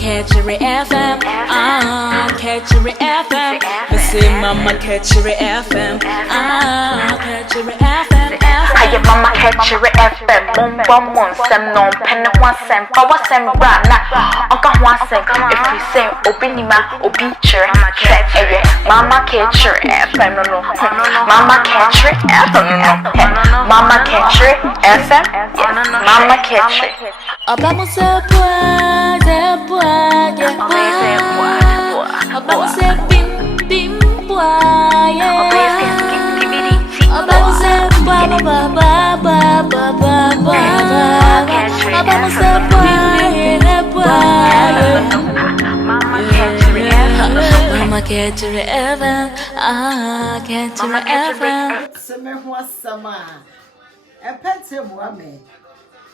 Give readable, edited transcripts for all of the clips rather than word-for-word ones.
catch your FM. Catch your FM. Me say mama catch your FM. Catch your FM. Aye mama catch your FM. Mon sem non pen one sem. Power sem brana. Onka one sem. If we say obinima obiture. Mama catch your FM. No. Mama catch your FM. Mama catch your FM. Mama catch your. Obama say boy, Obama say bim boy, Obama say Obama say Mama catch your FM, catch your FM. Seme ho asama. Epete mo ame.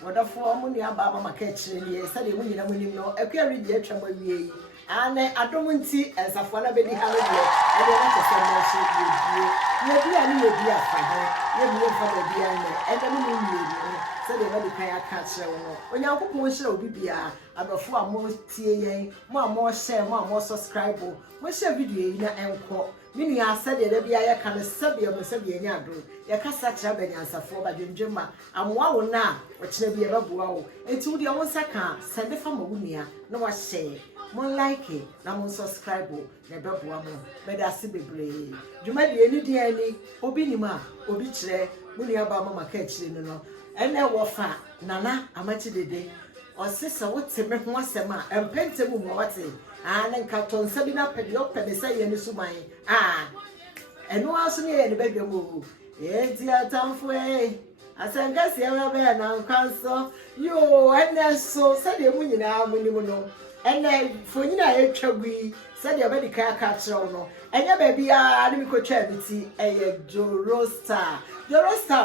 Wonderful money about Mama catching ye, said you win no, a carry the trouble ye. And I don't want to as a father baby holiday. I don't want to send my shit with you. You be a new dear father, you be for the dear, and the moon said they very pay a catcher. When you put more show, be a before more TA, more share, more subscriber, more share video in an encore. Mini I said there be a kind of subby of the Sabian group. Ya kasa chabe nyansa for ba dwendwema amwa wo na wo kire bi ebabua wo enti de won saka sende fa mawunia na wa share mon like na mon subscribe na ebabua mo me da se bebre dwuma de eni de ani obi nima obi kire munia ba mama ka kire no ene wo fa nana amachi dede osesa wo teme ho asema empente mu mo wate na nka tonsa bi na pede opede say ye ni suman eno aso ne ye ne badwa mo eti atamfwe asangasi ya be na nkanso yo ene so said emu nyina mu ni mu no ene fonyina ye twagui said ya be di ka ka kire no enye ba bia ne mi ko twa biti eye Jorosta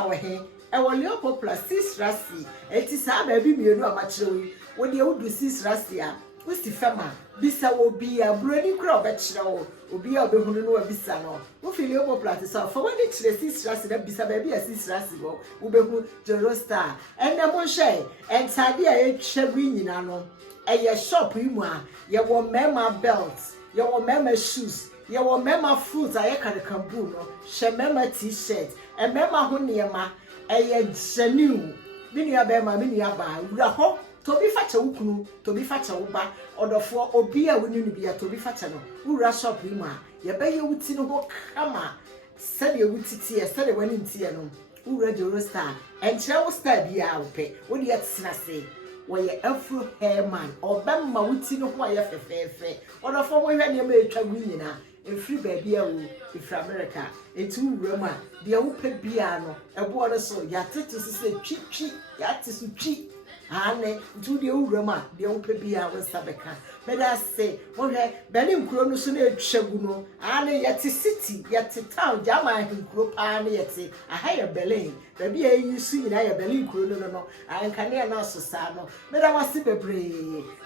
wo he e wo Leopold plus 6 rasi eti sa ba bi mienu amachire wo de wudu 6 rasi a Usti fema bisa obi a broni kra obekire wo obi a obehunu no abisa no wo fili obo platisa for when it chire sistras na bisa ba bi a sistras wo obehu Jorosta ene mo hwe entade a etwagu nyina no eye shop imu a ye wo mema belt ye wo mema shoes ye wo mema fruits a ye karikambu no hwe mema t-shirt e mema ho niema eye genuine mini abema mini aba wura ho to be facha wukunu to be facha wuba odofo obi a woni no bia to be facha no wura shop mu a ye be ye wuti no ho kama said ye wutiti ye said wani ntie no wura Jorosta enchire wo star bia wo pe wo de yatsena se wo ye afro hair man obamma wuti no ho aye fefefe odofo mo hwe ne ma etwagu nyina efri baby a wo efri America etu wura ma de wo pe bia no ebo no so ya tete se twitwi ya tete twi ane ntudi ewurama de ope bia wonsabeka beda se wohwe bani nkuro no so na etwagu no ane yete city yete town jama nkuro pa ne yete ahaya Berlin baby ayi su nyina ya Berlin nkuro no anka ne na so sa no beda wase bebre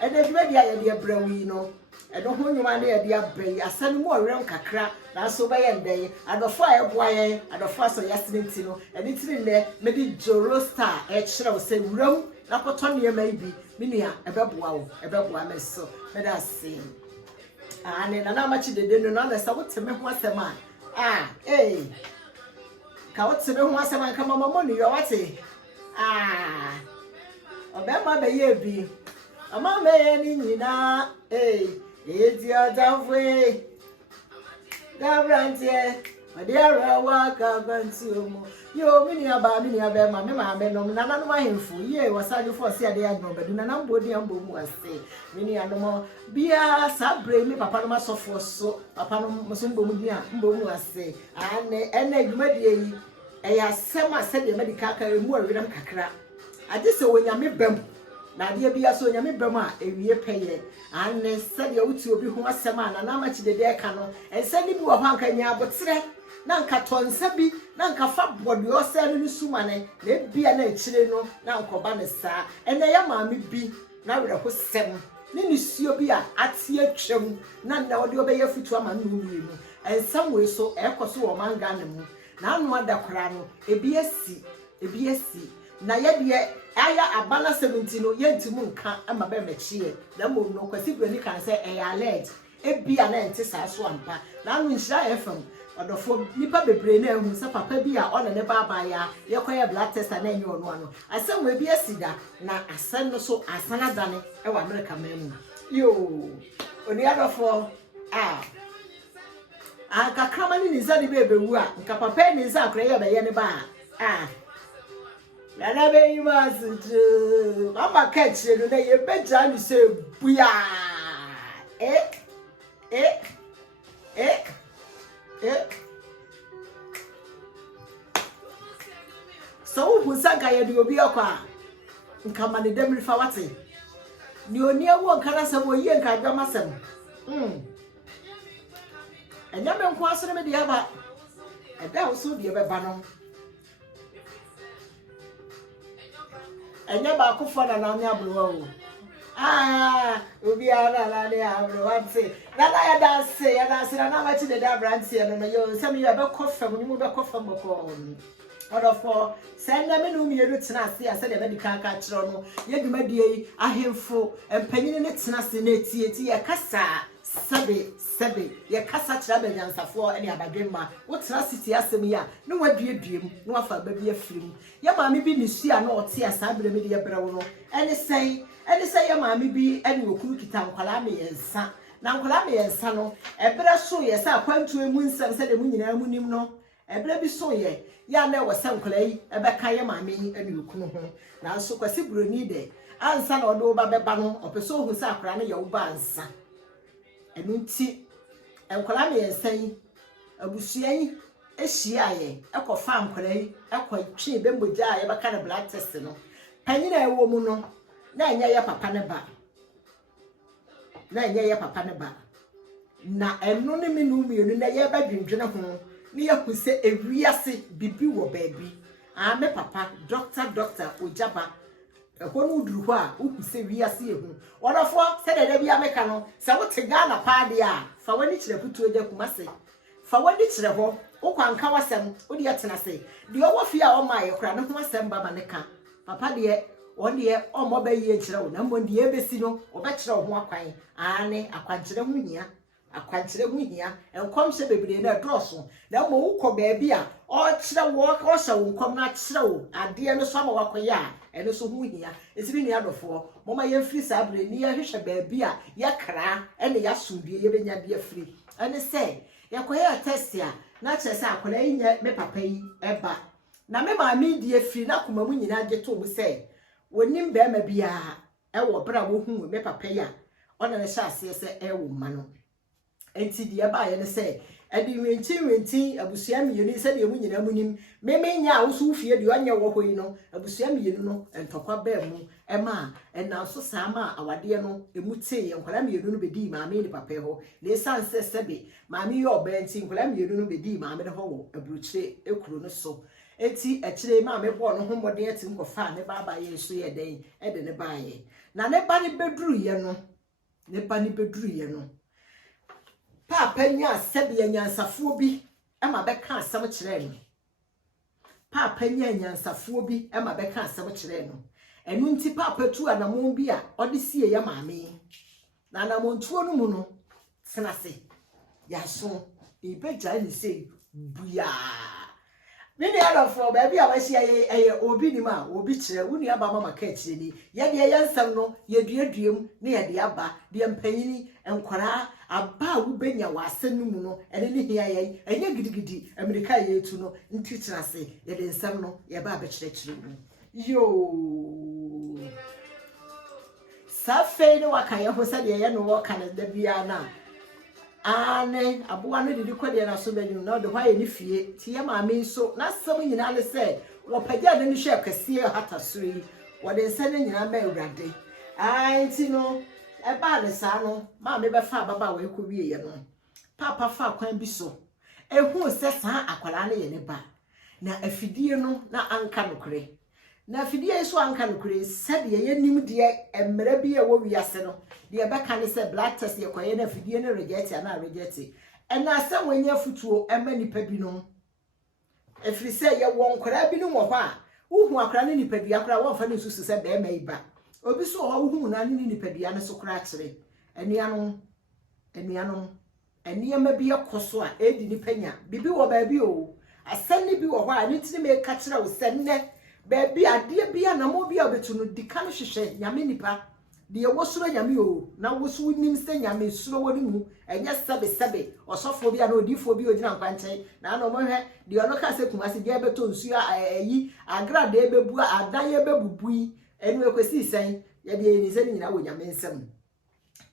ede dwuma dia ya de brawi no edo ho nyuma ne ya de abai asane mu orem kakra na so ba ye ndey adofo ayeboa ye adofo so yasinti no ede tiri ne medi Jorosta e kire wo se wuram na koton ye maybe minia ebeboa wo ebeboa meso meda se ane na na machi dede no na sa woteme ho asema ka woteme ho asema ka mama mo ni yo wate obema be ye bi ama me ye ni nyina edi adavwe dabrantie Adiara waka bantuomo yo mini aba ma me ma me no na no mahemfu ye wasade for se ade agno bedu na mbodi ambo mu ase mini anomo bia sabre mi papa no masofo so papa no so mbo mu dia mbo mu ase ane ene adwumadie yi eya sema se de medical ka mu awiram kakra ade se wonyame bam na ade bia so wonyame bam a ewie peye ane se de wuti obi ho asema na ma chidede ka no ense ni bi wo ho anka nya abotre na nka tonsa bi na nka fa bodi oselu ni sumane na bia na echire no na nkoba ne saa ene ya maami bi na were ho sem ni suo bi a atie atwam na ode obeye futu ama no nu ensam we so ekoso wo manga ne mu na anu adakora no ebi asi na ye de aya abana 70 no yentimu nka ama be mechie na mo no kwasi brani kan say e alert ebia na ente sa so ampa na no nhira FM odofo nipa bebre na ehu se papa bi a ona ne baba ya yekoye blood test na enye onu ano asem we bi asida na asem no so asana dane e wa America memu yo oni adofo kakama ni niza ni bebe wu a nka papa ni niza akra ye be ye ne ba na be yi masu mama catch no na ye beja ni se buya so who sanka ye di obi akwa nka mane dem rifa wate ni oni awo nka na sabo ye nka adwama sem enya me nko asere me di aba eda wo so di be ba no enya ba akofo na na nya abrowa o obi ara na ne abrowa te na ya dance na ma chi de da brantie no yo sem yo be kofam ni mu be kofam ko odofo send me no mi edu tena ase ase de be di kan ka kiro no ye duma die ahemfo empanyine ne tena ase na eti ye kasa sebe ye kasa kira be nyansafo ene abadwemma wo tena city asem ya no wadueduem no afa ba bi afirim ye maame bi ni sua na ote asa bere me de ye bere wo no ene sei ye maame bi ene okuru kita nkwala me yensa na nkwala me yensa no ebere so ye sa kwantu emu nsem se de mu nyina mu nim no ebere bi so ye ya na wose nkwala yi ebeka ye maame yi ene okunu ho na so kwasi broni de ansa na odo ba beba no opeso hu sa akra na ye wo ba ansa enunti enkwala me yensan abusua yi ehia ye ekofa nkwala yi ekotwe bemboja ye baka na blood test no panyina ewo mu no na enya ye papa ne ba na enu ne minu mienu na ye ba dwendwene ho ne ye kuse ewiase bibi wo baabi me papa doctor ojaba ehonu duru ho a ukuse wiase ehu wonafo se de bia meka no se wote Ghana paade a fa wani kire putu oja kumase fa wani kire ho ukwanka wasem odi atena se de owo fi a o ma ye kura ne ho asem baba ne ka papa de onde omo ba ye kire wo na mbo de ebesi no obekire ho akwan ane akwankire ho hia enkom se bebre na droso na mo ukọ baabi a o kire wo o sha wo nkom na kire wo ade no so ma wakoye a ene so ho hia esibi ni adofo moma ye free sabre ni ye hwehwe baabi a ye kra ene ya sundie ye benya bia free ene se yakoye test a na kire se akola yin me papa yi eba na me ma mi die free na koma mu nyina ageto mu se wonim be ma bia wo bra wo hu me papa yi a ona ne sha ase se wo ma no enti die ba ye ne se edi wenti abusua mienu se de mu nyina munim meme nya wo so fie de onye wo hoyi no abusua mienu no entokwa ba mu ema na so sama awade no emute ye nkwala mienu no bedi maame ni papa ho le sanse sebe maame yo ba enti nkwala mienu no bedi maame de ho wo abruche ekuru no so eti ekire maame bo no ho mode eti nkofa ne baba ye so ye den e de ne baaye na ne ba ne beduru ye no papa nya sebe nyansafo bi ema beka asem kire no papa nya nyansafo bi ema beka asem kire no enu nti papa tu anamon bi a ode sie ya maame na anamontuo no mu no senase ya so ibeja ni sei buya mini alofo baabi a wahia ye obi ni ma obi kire wuni aba mama ka kire ni ye de yansam no ye duaduam ne ye de aba de mpanyini enkwara aba wo benya wasenu mu no ene ne hia ye enye gidigidi amerika ye etu no nti kirase ye de nsam no ye ba be kire mu yo safe ne wakaye ho se de ye no wo kana da bia na ane abuwa no didi kwede na so banyum na de hwaye ni fie ti ye maame so na sam nyina le se wo pagya de ni hwe kase hata sori wo de nsa ne nyina ba awurade anti no e ba ne sa no maame be fa baba wo ekowie ye no papa fa kwan bi so ehu se sa akwala ne ye ne ba na afidie no na anka nokre na afidie so anka nokre sabe ye nim de emre bi ye wo wiase no de beka ne se blood test ye koye na afidie ne reject na reject ena se wanya futuo ema nipa bi no efiri se ye won kora bi no wo ho a uhu akra ne nipadua akra wo fa ne susu se be ma iba obi so ho uhu na ne nipadua ne so kra kire anuanom eniema bi ekoso a edi ni panya bibi wo ba bi o asenne bi wo ho a ne tini me ka kire wo senne ba bi ade bi na mo bi obetu no dika no hwehwe nyame nipa de wosuro nyame o na wosu nim se nyame suro woni mu enye sebe osofo bi na odifo bi ogina nkwanche na no mo hwe de ono ka se kumase de beto nsu ayi agra de bebu adan ye bebubui enu ekwesi sen ye de ni se nyina wo nyame nsem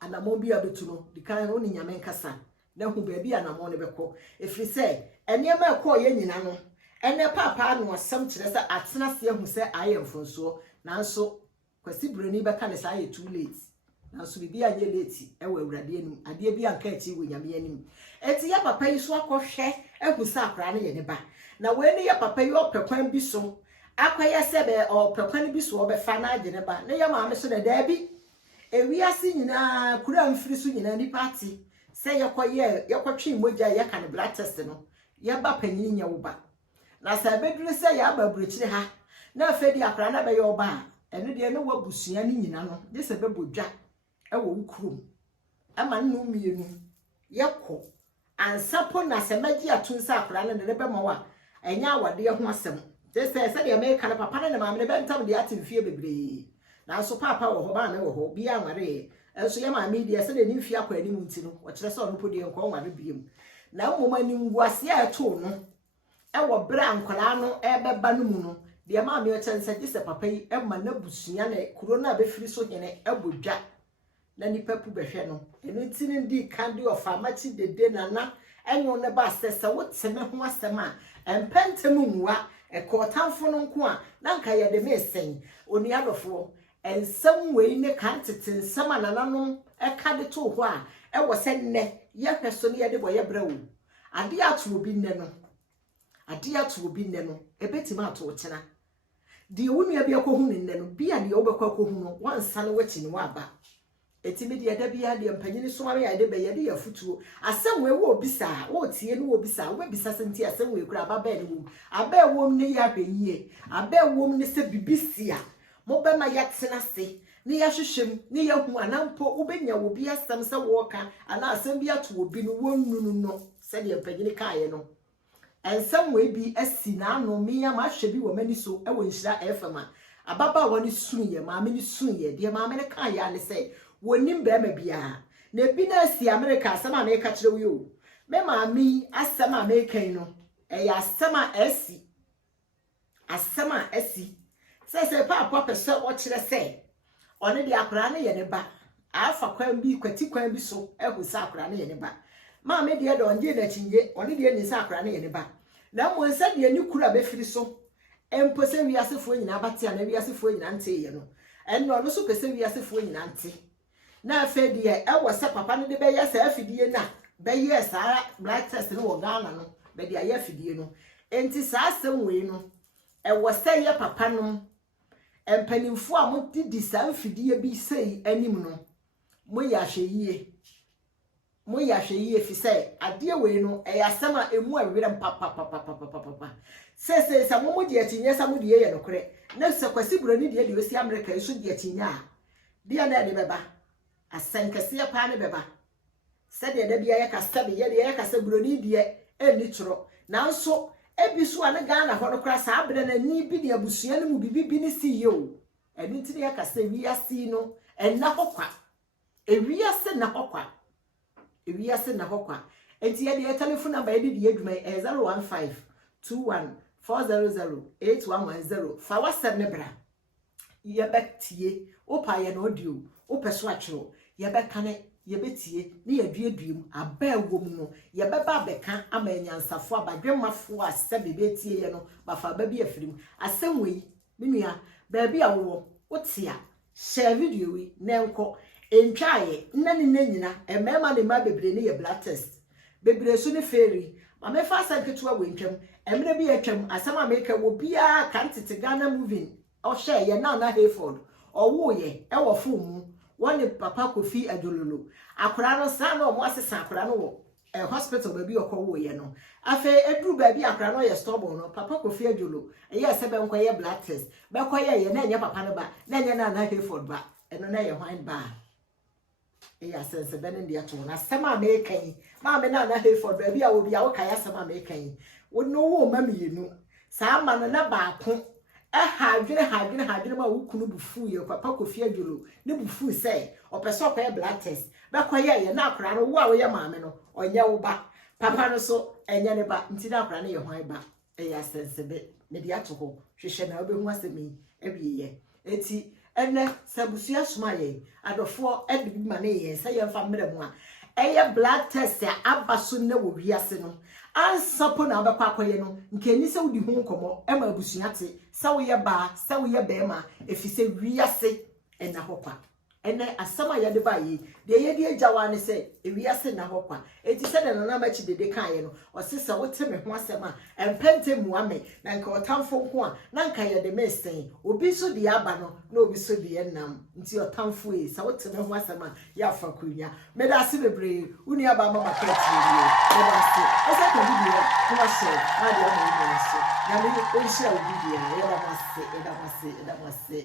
anamo bi obetu no dika no ni nyame nkasa na hu ba bi anamo ne beko efri se eniema ekọ ye nyina no ene papa no asem kire se atena se hu se ayemfonso nanso kwasi broni beka ne say too late nanso bibi anye late e wa awurade anim ade bi anka achi wo nyame anim eti ya papa yi so akohwe ehusa akra ne ye ne ba na we ne ya papa yi opekwan bi so akwaya sebe opekwan bi so obefa na age ne ba ne ya maame so na da bi ewiase nyina kura mfiri so nyina ni party se yakotwe moja ya kan blood test no ya ba panyin nya wo ba na sa beduru se ya ba burekire ha na afedi akra na be yo ba ene de ne wabusua ni nyina no de se bebodwa e wo ukrum ama nnu mienu yekọ ansapo na se magi atunsa akra na de be ma wa enya awade ho asem de se de me kan papa na ma me be ntam de atimfie bebre na so papa wo ho ba na wo ho bi anware enso ye ma me de se de ni mfie akwa ni munti no wo kire se ono podi enko nware biem na mmoma ni ngwase a eto no e wo bra ankola no e beba no mu no de ma me ochense de se papa yi e ma na busua na kuro na be firi so hene e bodwa na nipa pu behwe no eno tini ndi kandi of amachi dede na enyo ne ba sese wo teme ho asem a empentem nwa e kotamfo no nko a na nka ye de mesen oni adofo ensem wei ne kan tete nsem anananom e ka de to ho a e wo se nne ye hweso ne ye de boye brawo ade ato obi nne no ebetima ato ochena de wonu bia ko hu nne no bia de obekwa ko hu no wansa no wachi ni waba etimi de da bia de mpanyini so ma ya de be ye de ya futuo asem we wo bisa wo tie no wo bisa wo bisa senti asem we kura baba ne wo aba wom ne ya hweyie aba wom ne se bibisia mo be ma ya tena se ne ya hwehwem ne ya hu anampo wo benya wo bia asem se wo ka ana asem bia to obi no wonnunu no se de mpanyini kaaye no ensem we bi asi na no me ya ma hwe bi wo mani so e wo nhira efama ababa woni sunye ma me ni sunye de ma me ne kaaye ale se wonim be ma bia na bi na asi America asem a me ka kire wo yo me ma mi asem a me kan no e ya asem a asi se papa pese o kire se one de akora ne ye ne ba afa kwan bi kwati kwan bi so e hu sa akora ne ye ne ba ma me de do onje na chinje one de ni sa akora ne ye ne ba na mo nsa de ni kura be firi so empo se wi asefo nyina abate na wi asefo nyina nte ye no enno no so pese wi asefo nyina nte na afa de e wo se papa no de be ye sa afidie na be ye sa blood test no wo Ghana no be de aye afidie no enti sa asem we no e wo se ye papa no empanimfo a mo di sa afidie bi sei anim no mo ya hweyie fi se ade we no e asem a emu awere papa se mo di atinye sa mo di ye no kore na se kwasi buroni de de osi America iso di atinya a dia na de beba asankase ya pa ne beba se de bia ye kasa be ye kasa buroni de eni turo nanso ebiso ane Ghana ho no kora sa abre na ni bi de abusua ne mu bibi ni si ye o eni ntiri ye kasa wi asi no enna hokwa ewi ase na hokwa enti ye de telephone number ye de adwuma 01521400810 fa WhatsApp ne bra ye betie opa ye no audio opeso atwero ye bekane ye betie ne ye duaduam aba wom no ye beba beka ama nyansafo abadwemafo ase bebetie ye no bafa ba bi afirim asem minua ba bi awo wotia share video wi na enko entwaye nnani nyina emema ne ma bebre ne ye blood test bebre so ne feri ma me fa sanketua wentwam emre bi atwam asem America wo bia kan tete Ghana moving o share ye na Hayford owo ye e wo fom mu woni papa Kofi Adololo akora no sa na o mo asesa akora no wo hospital baby okwo ye no afa eduru baby akra no ye stubborn no papa Kofi Adwolo eye se be nkoye blood test be koye ye na enye papa no ba na enye na Hayford ba eno na ye hwan ba eya sense be ne dia to na sema mekan ma me na Hayford baby a obi a wo kaya sema mekan wo no wo ma mienu sa ma no na ba ko hadwene ma wo kunu bufu ye papa Kofi Adwolo ne bufu se opese okoye blood test be koye ye na akra no wo a wo ye maame no onye wo ba papa no so enye ne ba nti na akra ne ye hwan ba eya sense be me dia to ho hwehwe na obehu asemi ewiye eti ene sabusu asoma ye adofo edibi ma ne ye se ye mfa mre mu a eye blood test ya abaso na wo wiase no ansapo na abekwa akoye no nke ni se wudi hu nkomo ema abusuate se wo ye ba se wo ye be ma efise wiase ena hokwa ene asama ya de ba yi de ye de agyawa ne se ewiase na hokwa eti se de na machi dede kan ye no osesa wote me ho asema empente muame na nka otamfo nko a na nka ye de mesen obi so de aba no na obi so de enam nti otamfo e sa wote me ho asema ya fa kunya me da se bebre uni aba mama ka ti ye me da se esa ko video ko share na de o mo so na me o share video ya da ma se